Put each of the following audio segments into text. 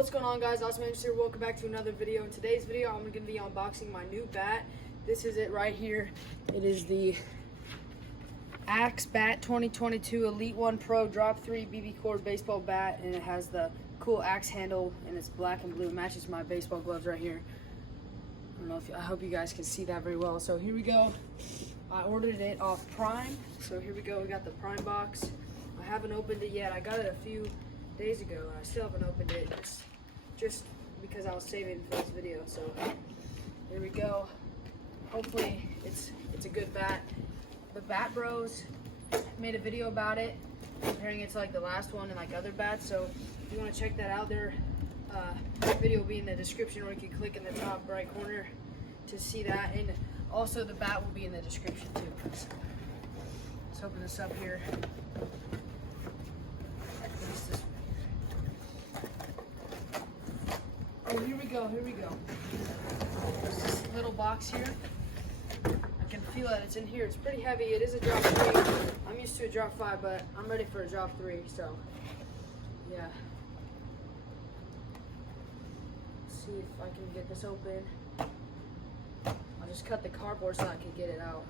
What's going on, guys? Awesome Andrews here. Welcome back to another video. In today's video, I'm going to be unboxing my new bat. This is it right here. It is the Axe Bat 2022 Elite 1 Pro Drop 3 BBCOR baseball bat, and it has the cool axe handle, and it's black and blue. It matches my baseball gloves right here. I hope you guys can see that very well. So here we go. I ordered it off Prime. So here we go. We got the Prime box. I haven't opened it yet. I got it a few days ago, and I still haven't opened it. It's just because I was saving it for this video. So here we go. Hopefully it's a good bat. The Bat Bros made a video about it, comparing it to like the last one and like other bats. So if you want to check that out, their video will be in the description, or you can click in the top right corner to see that. And also the bat will be in the description too. So let's open this up here. Oh, here we go, here we go. There's this little box here. I can feel that it's in here. It's pretty heavy. It is a drop 3. I'm used to a drop 5, but I'm ready for a drop 3, so yeah. Let's see if I can get this open. I'll just cut the cardboard so I can get it out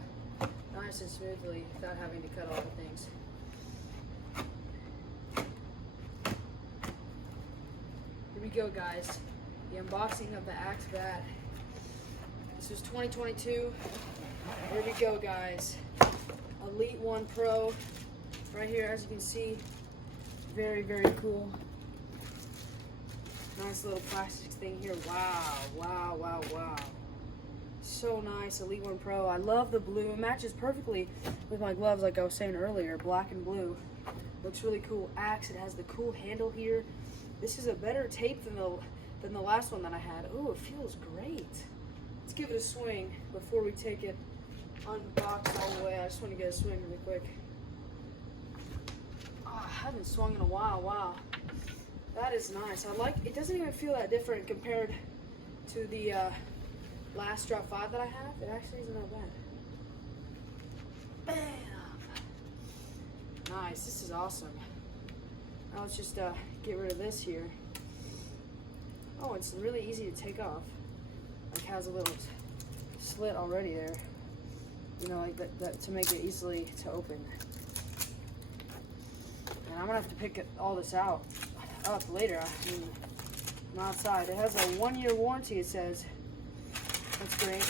nice and smoothly without having to cut all the things. Here we go, guys. The unboxing of the Axe Bat. This was 2022. Here we go, guys. Elite 1 Pro. Right here, as you can see. Very, very cool. Nice little plastic thing here. Wow, wow, wow, wow. So nice, Elite 1 Pro. I love the blue. It matches perfectly with my gloves, like I was saying earlier. Black and blue. Looks really cool. Axe, it has the cool handle here. This is a better tape than the last one that I had. Oh, it feels great. Let's give it a swing before we take it unboxed all the way. I just want to get a swing really quick. Oh, I haven't swung in a while. Wow. That is nice. I like it. Doesn't even feel that different compared to the last drop 5 that I have. It actually isn't that bad. Bam! Nice. This is awesome. Now let's just get rid of this here. Oh, it's really easy to take off. Like, has a little slit already there. You know, like that to make it easily to open. And I'm gonna have to pick all this up later. I mean, I'm outside. It has a 1-year warranty, it says. That's great.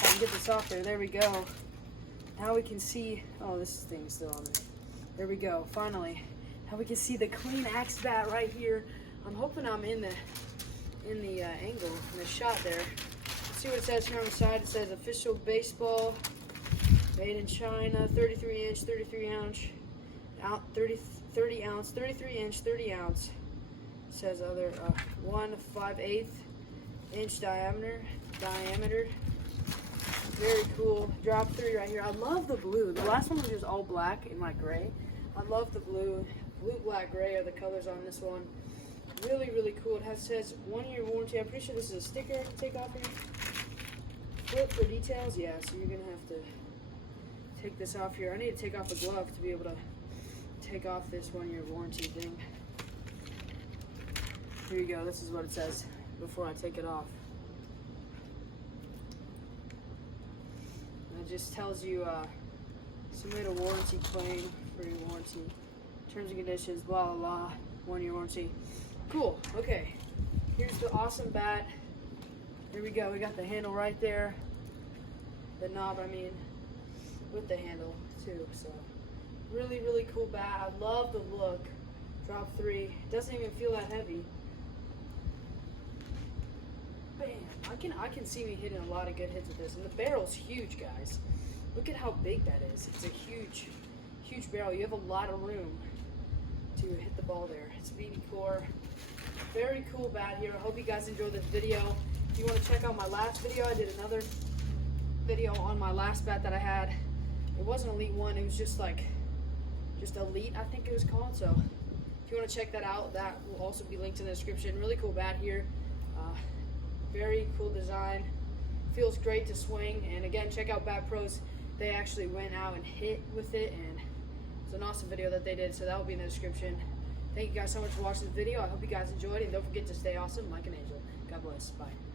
I can get this off there. There we go. Now we can see. Oh, this thing's still on there. There we go. Finally, now we can see the clean Axe Bat right here. I'm hoping I'm in the angle, in the shot there. Let's see what it says here on the side. It says official baseball, made in China, 33 inch, 33 ounce, 30 ounce, 33 inch, 30 ounce. It says other 1 5/8 inch diameter. Very cool. Drop 3 right here. I love the blue. The last one was just all black and like gray. I love the blue. Blue, black, gray are the colors on this one. Really, really cool. It says 1-year warranty. I'm pretty sure this is a sticker I can take off here. Flip for details. Yeah, so you're gonna have to take this off here. I need to take off a glove to be able to take off this 1-year warranty thing. Here you go. This is what it says before I take it off. It just tells you submit a warranty claim for your warranty, terms and conditions, blah blah blah, 1-year warranty. Cool. Okay, here's the awesome bat. Here we go. We got the handle right there, the knob, I mean, with the handle too. So really, really cool bat. I love the look. Drop 3. It doesn't even feel that heavy. Bam! I can see me hitting a lot of good hits with this, and the barrel's huge, guys. Look at how big that is. It's a huge, huge barrel. You have a lot of room to hit the ball there. It's BBCOR. Very cool bat here. I hope you guys enjoyed this video. If you want to check out my last video, I did another video on my last bat that I had. It wasn't Elite 1. It was just Elite, I think it was called. So if you want to check that out, that will also be linked in the description. Really cool bat here. Very cool design. Feels great to swing. And again, check out Bat Pros they actually went out and hit with it, and it's an awesome video that they did, so that will be in the description. Thank you guys so much for watching this video. I hope you guys enjoyed it, and don't forget to stay awesome like an angel. God bless. Bye.